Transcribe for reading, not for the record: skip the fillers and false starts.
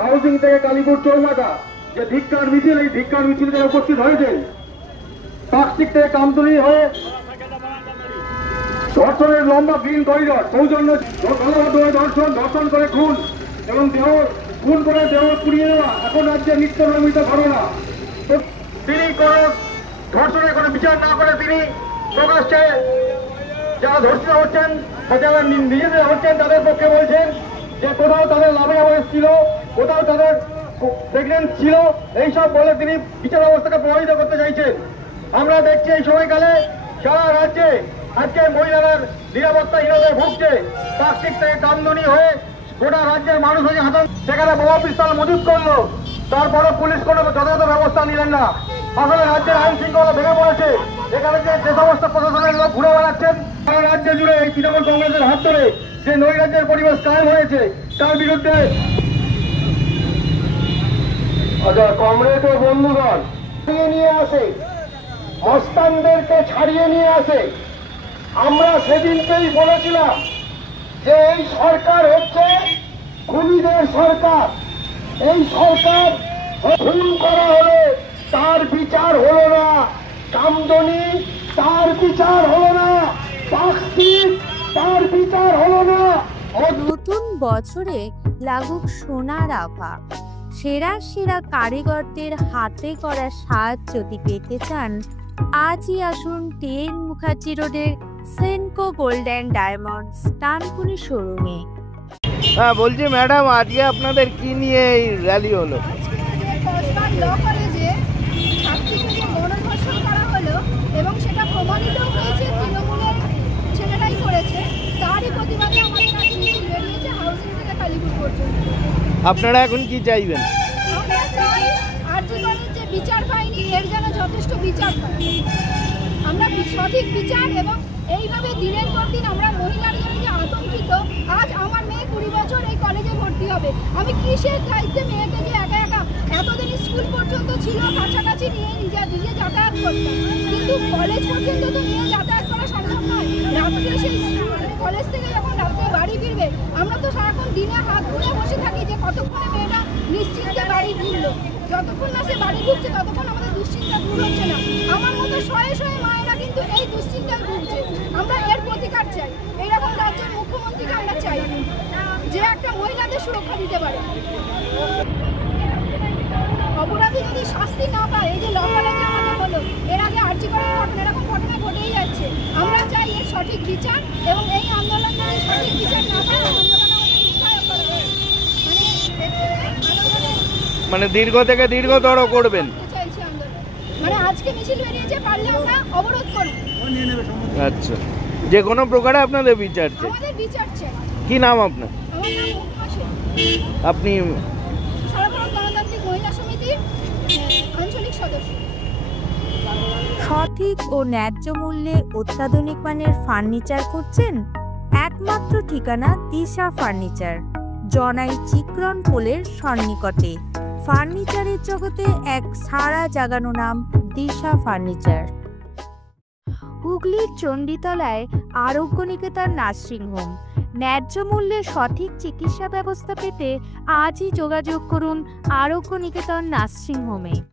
Housing থেকে কালীপুর চৌমাথা যে ধিক্কার মিছিল, এই ধিক্কার মিছিলে উপস্থিত হয়েছেন। প্লাস্টিক থেকে কামতলী হয়ে ধর্ষণের লম্বা গ্রিন করিডর, সৌজন্য ধর্ষণ করে খুন এবং খুন করে দেহ পুড়িয়ে দেওয়া এখন রাজ্যের নিত্য নমিত ঘটনা। তিনি কোন ধর্ষণের কোনো বিচার না করে তিনি প্রকাশ্যে যারা ধর্ষিত হচ্ছেন বা যারা নিজেদের হচ্ছেন তাদের পক্ষে বলছেন যে কোথাও তাদের লাভের বয়স ছিল, কোথাও তাদের প্রেগনেন্ট ছিল, এইসব বলে তিনি বিচার ব্যবস্থাকে প্রভাবিত করতে চাইছেন। আমরা দেখছি এই সময়কালে সারা রাজ্যে আজকে মহিলারা নিরাপত্তাহীনতায় ভুগছে। প্লাস্টিক থেকে কামদুনি হয়ে গোটা রাজ্যের মানুষ হয়ে হাতান, সেখানে বোমা পিস্তল মজুত করলো, তারপরে পুলিশ কোনো যথাযথ ব্যবস্থা নিলেন না। আসলে রাজ্যের আইন শৃঙ্খলা ভেঙে পড়েছে। এখানে যে সমস্ত প্রশাসনের লোক ঘুরে বেড়াচ্ছেন সারা রাজ্য জুড়ে এই তৃণমূল কংগ্রেসের হাত ধরে যে নৈরাজ্যের পরিবেশ কায়েম হয়েছে তার বিরুদ্ধে কংগ্রেস ও বন্ধুগণ ছাড়িয়ে নিয়ে আসে, মস্তানদেরকে ছাড়িয়ে নিয়ে আসে। আমরা সেদিনকেই বলেছিলাম যে এই সরকার হচ্ছে খুনিদের সরকার। এই সরকার খুন করা হলে তার বিচার হলো না, কামদুনি তার বিচার হলো না, প্লাস্টিক তার বিচার হলো না। নতুন বছরে লাগুক সোনার আভা। সেরা সেরা কারিগরদের হাতে করা সাজ যদি পেতে চান, আজই আসুন TN মুখার্জি রোডের Senco gold and diamonds Dankuni শোরুমে। হ্যাঁ বলছি ম্যাডাম, আজকে আপনাদের কি নিয়ে এই র্যালি হলো? এবং সেটা প্রমাণিত হয়েছে তৃণমূলের ছেলেরাই করেছে। তারই প্রতিবাদে আমাদের আজ মিছিল বেরিয়েছে হাউজিং থেকে কালীপুর পর্যন্ত। আপনারা এখন কি চাইবেন? আমরা চাই আরজি করের যে বিচার পাইনি এর যেন যথেষ্ট বিচার পায়। আমরা সঠিক বিচার এবং এইভাবে দিনের পর দিন আমরা মহিলার জন্য যে আতঙ্কিত। আজ আমার মেয়ে 20 বছর এই কলেজে ভর্তি হবে, আমি কিসের দায়িত্বে মেয়েকে যে একা একা এতদিন স্কুল পর্যন্ত ছিল কাছাকাছি নিয়ে নিজে যাতায়াত করতাম, কিন্তু কলেজ পর্যন্ত তো নিয়ে যাতায়াত করা সম্ভব নয়। রাত্রে সেই কলেজ থেকে যখন রাত্রে বাড়ি ফিরবে আমরা তো সারাক্ষণ দিনে হাত ধুয়ে বসে থাকি যে কতক্ষণে মেয়েটা নিশ্চিন্তে বাড়ি ফিরলো। যতক্ষণ না সে বাড়ি ফিরছে ততক্ষণ আমাদের দুশ্চিন্তা দূর হচ্ছে না। আমার মতো শয়ে শয়ে মায়েরা কিন্তু এই দুশ্চিন্তায় ভুগছে। আমরা এর প্রতিকার চাই। এইরকম রাজ্যের মুখ্যমন্ত্রীকে আমরা চাই যে একটা মহিলাদের সুরক্ষা দিতে পারে। অপরাধী যদি শাস্তি না পায়, এই যে লকালে যে আমাদের হলো, এর আগে আরজি করের ঘটনা, এরকম ঘটনা ঘটেই যাচ্ছে। আমরা চাই এর সঠিক বিচার এবং এই আন্দোলন যদি সঠিক বিচার না পায় আন্দোলন মানে দীর্ঘ থেকে দীর্ঘতর করবেন চাইছি আন্দোলন। মানে আজকে মিছিল বেরিয়েছে, পারলে আমরা অবরোধ করব। আচ্ছা, যে কোনো প্রকারে আপনাদের বিচার চাই। আমাদের বিচার চাই। কি নাম আপনার? আমার নাম মুক্তা সেন। আপনি সারাভারত গণতান্ত্রিক মহিলা সমিতির আঞ্চলিক সদস্য। সঠিক ও ন্যায্য মূল্যে অত্যাধুনিক মানের ফার্নিচার খুঁজছেন? একমাত্র ঠিকানা দিশা ফার্নিচার, জনাই চিকরন পোলের সন্নিকটে। ফার্নিচারের জগতে এক সাড়া জাগানো নাম দিশা ফার্নিচার। হুগলির চণ্ডীতলায় আরোগ্য নিকেতন নার্সিং হোম। ন্যায্য মূল্যে সঠিক চিকিৎসা ব্যবস্থা পেতে আজই যোগাযোগ করুন আরোগ্য নিকেতন নার্সিং হোমে।